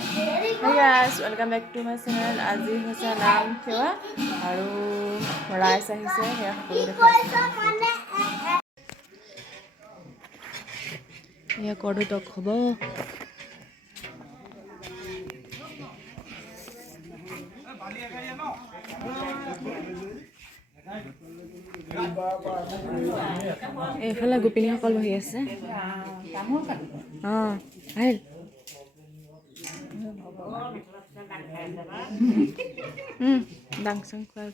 Hey guys, welcome back to my channel. আজি হৈছে নাম সেৱা আৰু ৰাইজ আহিছে সেয়া সকলো দেখাইছোঁ। এয়া কৰ্দুটক হ'ব। এইফালে গোপিনীসকল বহি আছে। আহিল ডাং চাং খুৱাই